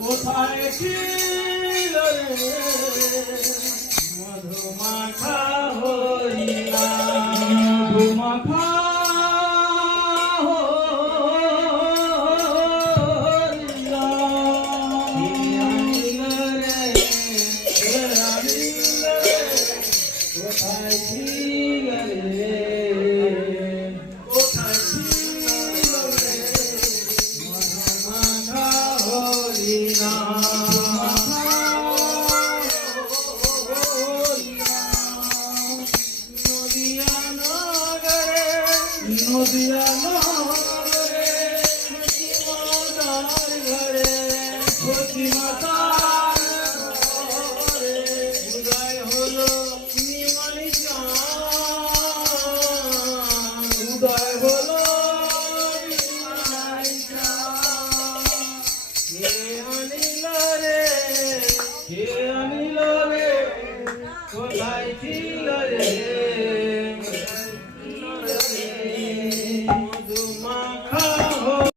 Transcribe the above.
কোথায় ছিল রে মধুমাখা হরিণা মধুমাখা হরিণা কোথায় ছিল রে কোথায় ছিল রে মধুমাখা হরিণা নদিয়া নগরে মাতার ঘরে সতী মাতার ঘরে উদয় হলো নিমাই চাঁদ উদয় হলো নিমাই চাঁদ কে আনিল রে কে আনিল